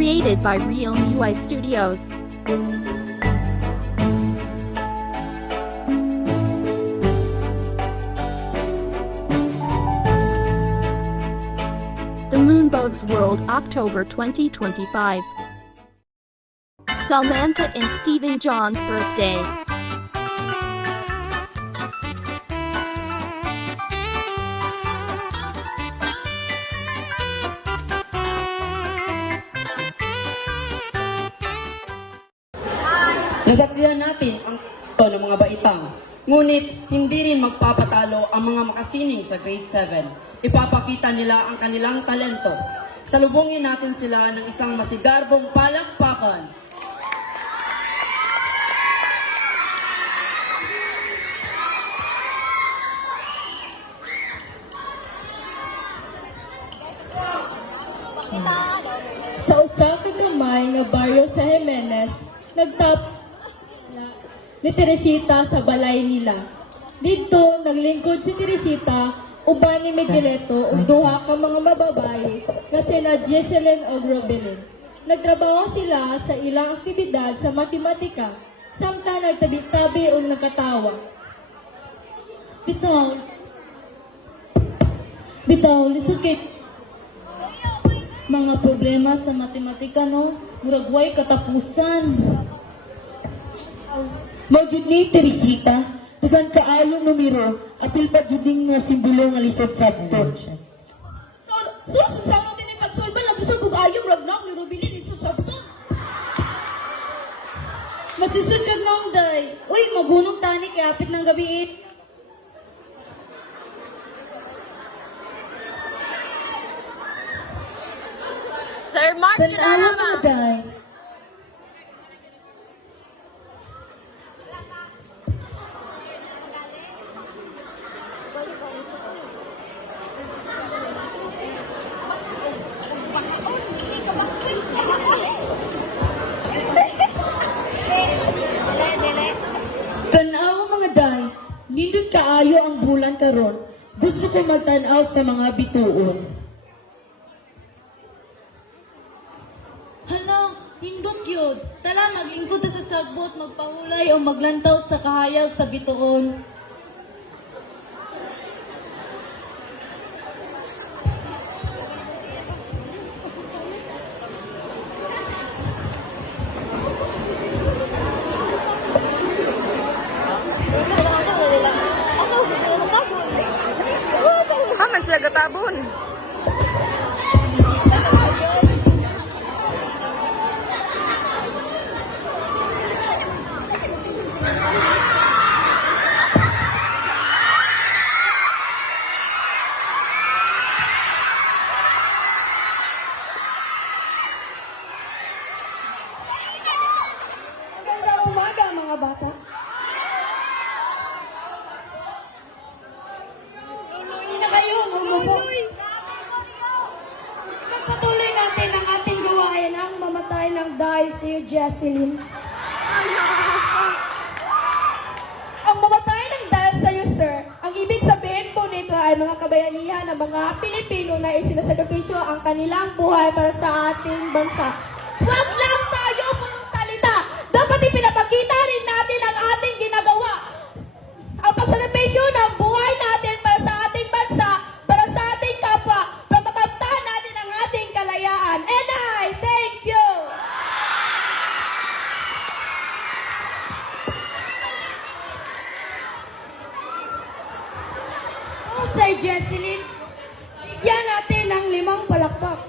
Created by Real UI Studios. The Moonbugs World, October 2025. Samantha and Stephen John's birthday. Nasaksihan natin ang ito ng mga baitang, ngunit hindi rin magpapatalo ang mga makasining sa grade 7. Ipapakita nila ang kanilang talento. Salubungin natin sila ng isang masigarbong palakpakan. Sa usaping kamay nga baryo sa Jimenez, nagtap ni Teresita sa balay nila. Dito, naglingkod si Teresita, uban ni Migueleto, ug duha ka mga mababae nga sina Jesselyn ug Robelyn. Nagtrabaho sila sa ilang aktibidad sa matematika, samtang nagtabi-tabi ug nagkatawa. Bitaw, lisod kay mga problema sa matematika, no? Muragway katapusan. Magyud ni Teresita, tugan kaayong numero, apil pa juding nga simbolo nga lisod sabto. So, susama din yung pagsolba na gusto kong ayong ragnang ni Rubilin lisod sabto. Masisod ka nung day. Uy, magunong tani kaya apit ng gabi. Sir Mark, Tanawa mga day, tanawa mga day, nindot kaayo ang bulan karon. Gusto ko magtanaw sa mga bituon. Hala, hindot yun. Tala, maglingkod sa sagbot, magpahulay o maglantaw sa kahayag sa bituon. Haman sila gatabon. Magandang umaga, mga bata. Tuloy na kayo, umupo. Magpatuloy natin ang ating gawain ang mamatay ng dahil si Jesselyn. Ang mamatay ng dahil sa iyo, sir, ang ibig sabihin po nito ay mga kabayanihan ng mga Pilipino na isinasagabisyo ang kanilang buhay para sa ating bansa. Huwag lang tayo purong salita. Dapat ipinapakita rin natin ang ating ginagawa. Ang pagsasagabisyo ng buhay natin para sa ating bansa, para sa ating kapwa, para makamtahan natin ang ating kalayaan. And I thank you. Oh, Sir Jesselyn, bigyan natin ng 5 palakpak.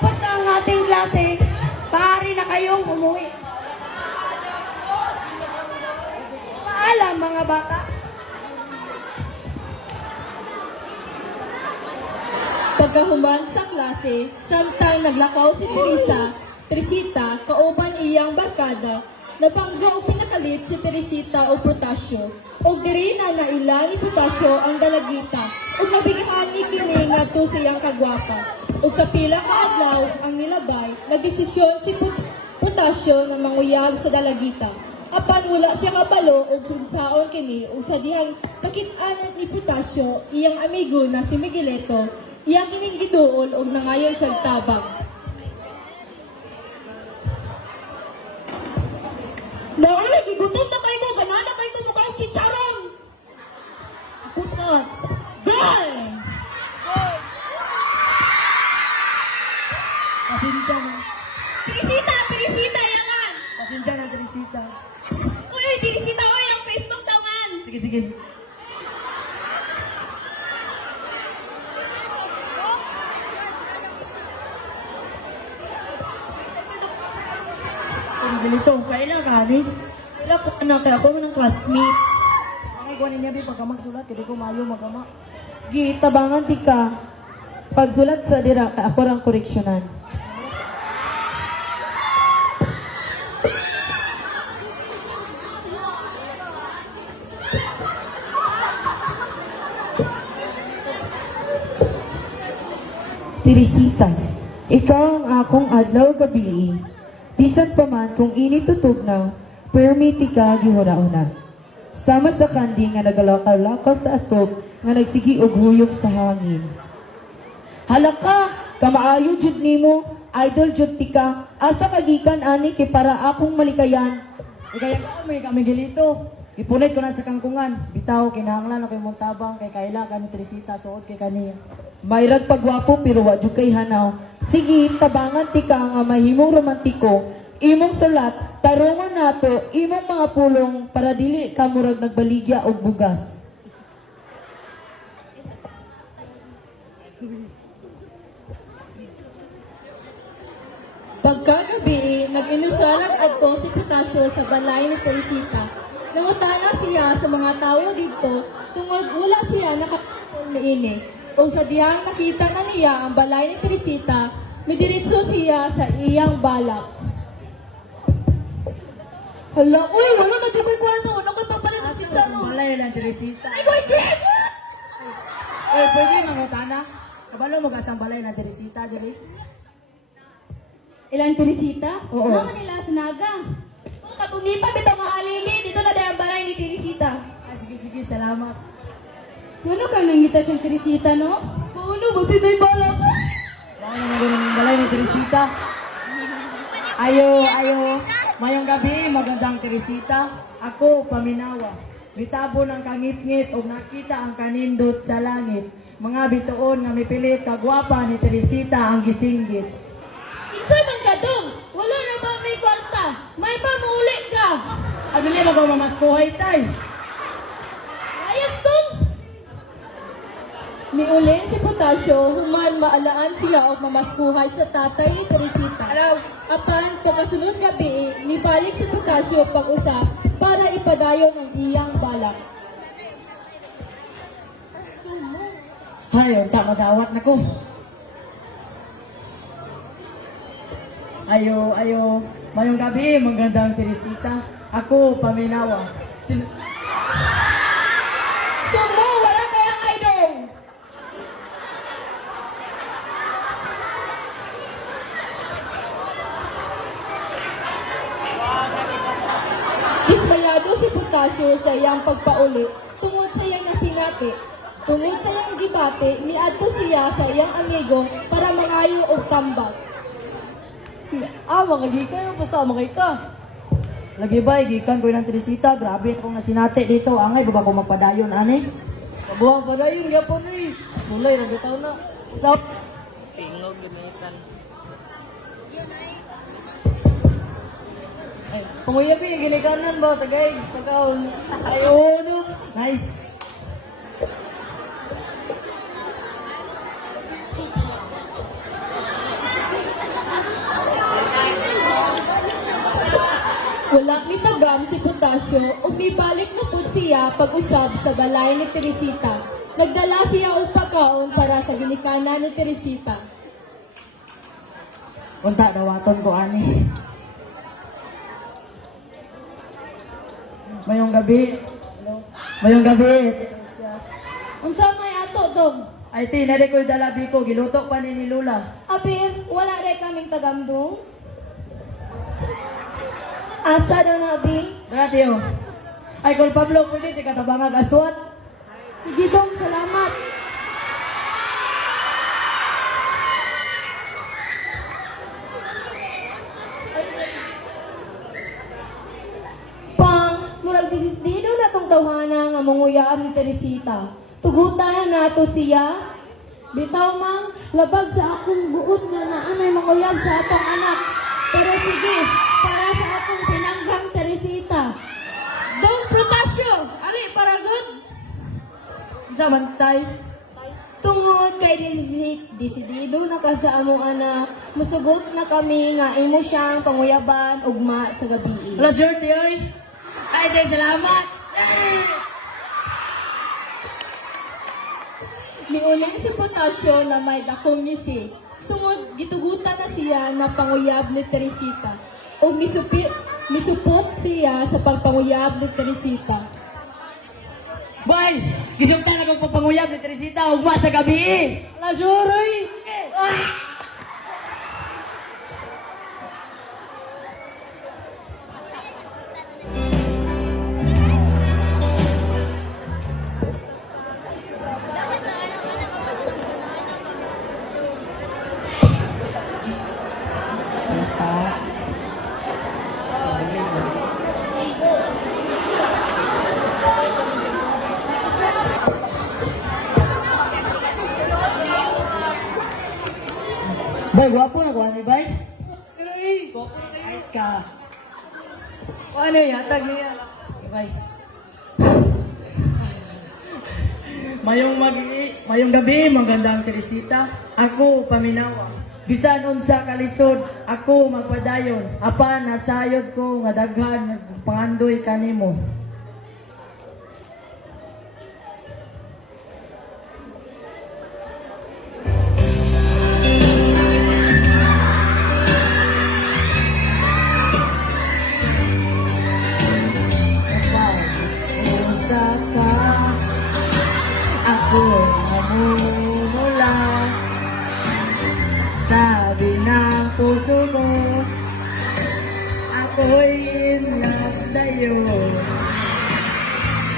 Tapos na ang ating klase, maaari na kayong umuwi. Paalam, mga bata. Pagkahuman sa klase, samtang naglakaw si Teresita, kauban iyang barkada, nabangga o pinakalit si Teresita o Protasio, o diri na ilan ni Protasio ang dalagita, o nabigyan ni kini nga to sa iyang kagwapa. O sa pila ka adlaw ang nilabay, nagdesisyon si Protasio na manguyab sa dalagita. Apan wala siya kabalo o sunsaon kini o sa dihang nakit-anan ni Protasio, iyang amigo na si Migueleto, iya kining giduol og nangayo siyang tabang. Naoy, gigutom na kayo mo, ganana kayo mo mukhang chicharon. Kusot. Goal! Pasensya na. Tirisita, yangan. Pasensya na, Teresita. Uy, tirisita ko yung Facebook tangan. Sige, sige. Ang ganito, kailan ka, ni? Wala ko na kaya ako ng classmate. Ay, kuha niya, di, pagka magsulat, hindi ko mayo magama. Gi, tabangan ti ka. Pagsulat sa dira, kaya ako rang koreksyonan. Teresita, ikaw ang akong adlaw gabi. Bisan pa man kung init tutugnaw, permiti ka gihuna-una. Sama sa kandi nga nagalakaw-lakaw sa atog nga nagsigi og huyop sa hangin. Halaka, kamaayo jud nimo, idol jud ti ka, asa kagikan ani kay para akong malikayan. Ikaya ka, may kami gilito. Ipunit ko na sa kangkungan. Bitaw, kinahanglan ako yung tabang kay Kayla, kani Teresita, suot kay kaniya. Mayrag pagwapo pero wa jud kay hanaw. Sige, tabangan ti ka nga mahimong romantiko. Imong sulat, tarungan nato, imong mga pulong para dili ka murag nagbaligya og bugas. Pagkagabi, nag-inusalan adto si Potasio sa balay ni Teresita. Nangutana siya sa mga tao dito tungod wala siya nakapagpul na ini. O sa diyang nakita na niya ang balay ni Teresita, midiritso siya sa iyang balak. Hala, uy, wala na di ko'y kwarto. Ano ko'y papalit ng Sa sinsaro? balay lang, Teresita. Ay, ko'y jen! Eh, pwede mangutana. Kabalo mo kasang balay na Teresita, dili? Ilang Teresita? Oo. Ano nila sa naga? Kung katunipan bitaw mga haligi, dito na dahil ang balay ni Teresita. Ah, sige, sige, salamat. Ano kang nangita siyang Teresita, no? Mauna ba si Day Balak? Baka naman ganun ang balay ni Teresita. Ayo. Mayong gabi, magandang Teresita. Ako, paminawa. Bitabon ang kangit-ngit o nakita ang kanindot sa langit. Mga bituon nga mipilit kagwapa ni Teresita ang gisinggit. Insa man ka dong? Wala na ba may kwarta? May pa mauli ka? Ano niya magmamaskuhay tay? Ayos dong! Miulin si Potasio, human maalaan siya og mamaskuhay sa tatay ni Teresita. Apan, pagkasunod gabi, nibalik si Potasio pag-usap para ipadayon ang iyang balak. Hayon, madawat na ko. Ayo. Mayong gabi, magandang Teresita. Ako, paminawa. Sumo, wala kayang idol! Dismayado si Potasio sa iyang pagpauli tungod sa iyang nasinati. Tungod sa iyang debate, niadto siya sa iyang amigo para mangayo og tambag. Mga gikan, pasama kay ka. Lagi ba, igikan ko ng Teresita. Grabe akong nasinati dito. Angay, baba ko magpadayon, ani? Kabuhang pa na yung yapon eh. Sulay, nagataw na. So, Panguyabi, ginikanan ba? Tagay, kakaon. ayun. Nice. Wala mitagam si Potasio ug mibalik na pud siya pag-usab sa balay ni Teresita. Nagdala siya og pagkaon para sa ginikanan ni Teresita. Unta, dawaton ko, ani. Mayong gabi. Hello? Mayong gabi. Unsa may ato dong? Ay, ti, nari ko'y dalabi ko. Giluto pa ni Lula. Abir, wala rin kaming tagamdong. Asa daw na, Abi? Dati, oh. Ay, kung Pablo, pwede, di katabangag aswat. Sige dong, salamat. manguyab ni Teresita. Tugutan na nato siya. Bitaw mang, labag sa akong buot na naanay manguyab sa atong anak. Pero sige, para sa atong pinanggang Teresita. Dong Protasio, ali para good. Samantay. Tungod kay desidido na ka sa among anak, musugot na kami nga imo siyang panguyaban ugma sa gabi. Wala swerte, oy. Ay, di, salamat. Niuling si Potasio na may dakong ngisi. Sungod, gitugutan na siya na panguyab ni Teresita. O misupot siya sa pagpanguyab ni Teresita. Boy, gisumta na kong pagpanguyab ni Teresita, ugma sa gabi. Wala swerte, oy. Bay, gwapo na kuha ni Bay. Pero gwapo na kayo. Ayos ka. O ano yatag niya? Bay. Mayong gabi, magandang Teresita. Ako, paminawa. Bisan unsa kalisod, ako magpadayon. Apan, nasayod ko nga daghan, pangandoy kanimo. Usa ka, ako namumula. Sabi ng puso ko, ako'y in love sa'yo.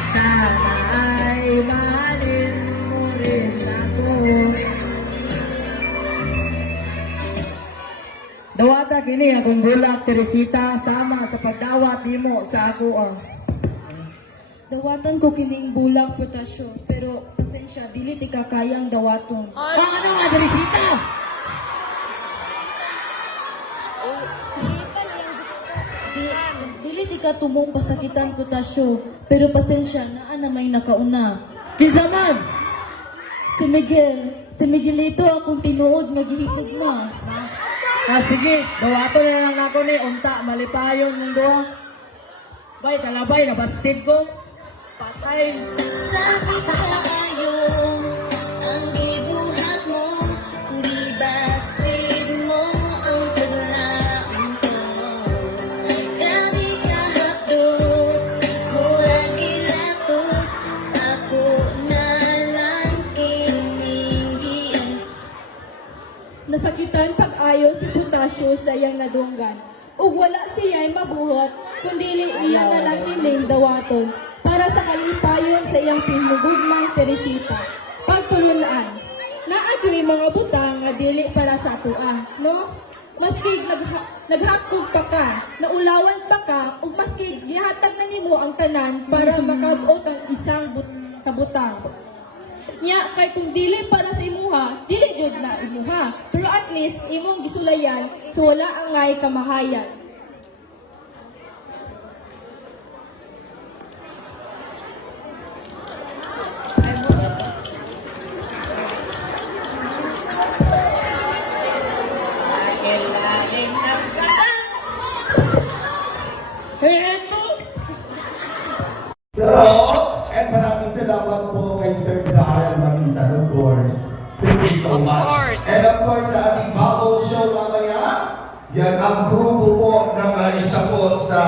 Sana ay mahalin mo rin ako. Dawata kini akong bulak, Teresita, sama sa pagdawat nimo sa ako. Dawatan ko kining bulak Protasio, pero pasensya, dili ti kakayang dawaton. Ano nga, Teresita? Dili ti ka tumong pasakitan Protasio, pero pasensya, naa na may nakauna. Kinsa man? Si Miguelito akong tinuod nga gihikog mo. Sige, dawato na lang ako ni unta, malipayon mong duha. Bay, talabay, nabastid ko. Patay. Sabi tayo, ang ibuhat mo, di bastid mo ang paglaon ko. Gabi kahapdos, murag gilatos, ako na lang kininggian. Nasakitan pag-ayo si Potasio sa iyang nadunggan. Ug wala siya'y mabuhat, kundi iya na lang ining dawaton para sa kalipayon sa iyang pinugugmang Teresita. Pagtulunan, naagyo'y mga butang nga dili para sa atuang, no? Maski naghakog pa ka, naulawan pa ka, ug maski gihatag na nimo ang tanan para makabot ang isang kabutang. Nya kay kung dili para sa imuha, dili jud na imuha. Pero at least imong gisulayan so wala ang ngay kamahayan. And maraming salamat po kay Sir Darrell Maminsan, of course. Thank you so much. And of course, sa ating bubble show mamaya, yan ang grupo po ng isa po sa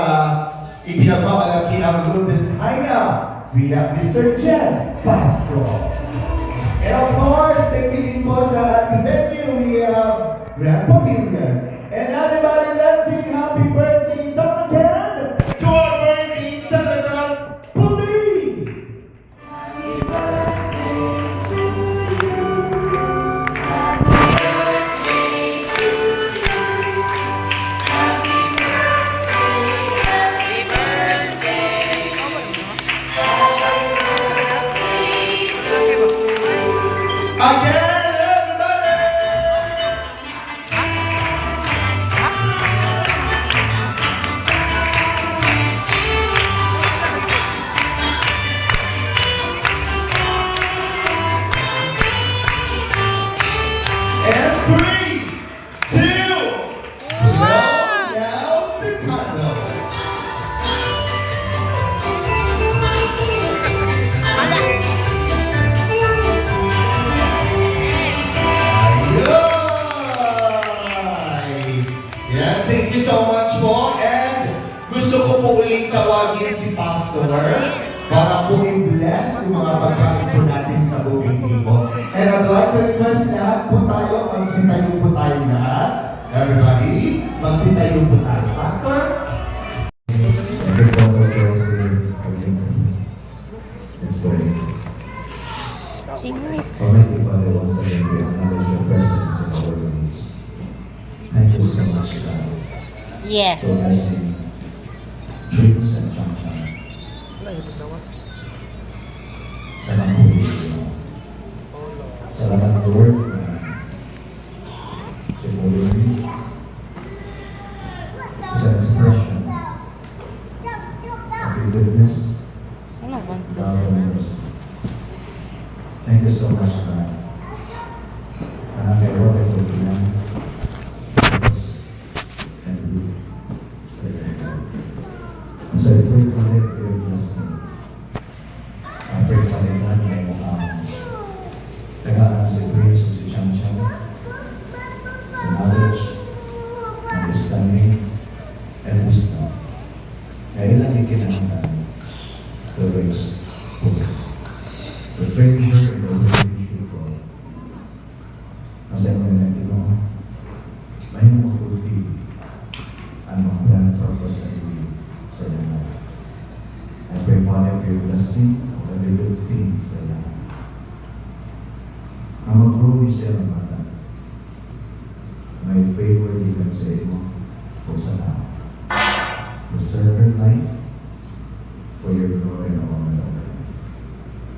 ipinagmamalaki ng Lourdes Haina. We have Mr. Jen Pasco. And of course, thank you po sa ating venue. We have Grand Pavilion. And everybody, let's sing happy birthday song again to our birthday celebrant, Puli! Again, everybody! And 3, 2, blow down the candle. Ayun! Yan, thank you so much po. And gusto ko po ulit tawagin si Pastor para po i-bless yung mga pagkain po natin sa booking table. And I'd like to request lahat po tayo, magsitayo po tayo lahat. Everybody, magsitayo po tayo. Pastor? Let's pray. Almighty Father, once again, we acknowledge your presence in our midst. Thank you so much, God. Yes. For blessing dreams and changchang. Salamat po, Lord. Salamat, Lord, sa Lord, sa expression of your goodness, love, and mercy. Thank you so much, God. Karena kayak lo yang berbilang, terus, and we say that. So I pray for them for your blessing. I pray for them that may tagaan si Grace at si Chang Chang sa knowledge, understanding, and wisdom. Kaya ilang ikinangatan to raise hope. The favor and the relationship of God. Kasi ang mga Pinoy, may ma-fulfill ang mga plan and purpose that we sa iyo. I pray, Father, for your blessing of every good thing sa iyo. Ang mag-grow siya ng bata. May favor given sa iyo o sa tao. To serve her life for your glory and honor.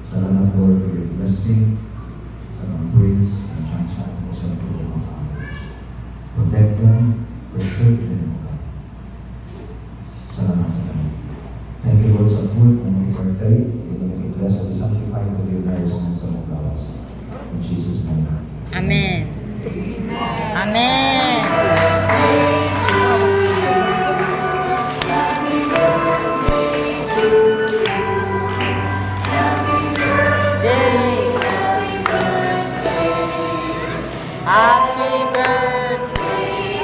Salamat, Lord, for your blessing sa mga praise and changchang mo sa mga family. Protect them, preserve them, O God. Salamat sa kanya. Thank you, Lord, sa food na may birthday. Ito na i-bless at sanctify to your lives and sa mga gawas. In Jesus' name. Amen. Amen. Happy birthday.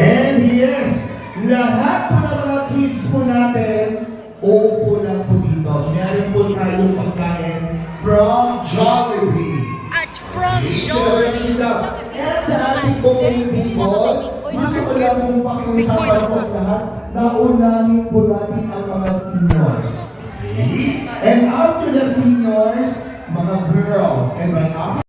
And yes, lahat po ng mga kids po natin, uupo lang po dito. Meron po tayong pagkain from Jollibee. At from Jollibee. And sa ating booking people, gusto ko lang po pakiusapan po lahat na unahin po natin ang mga seniors. Okay? And after the seniors, mga girls. And by after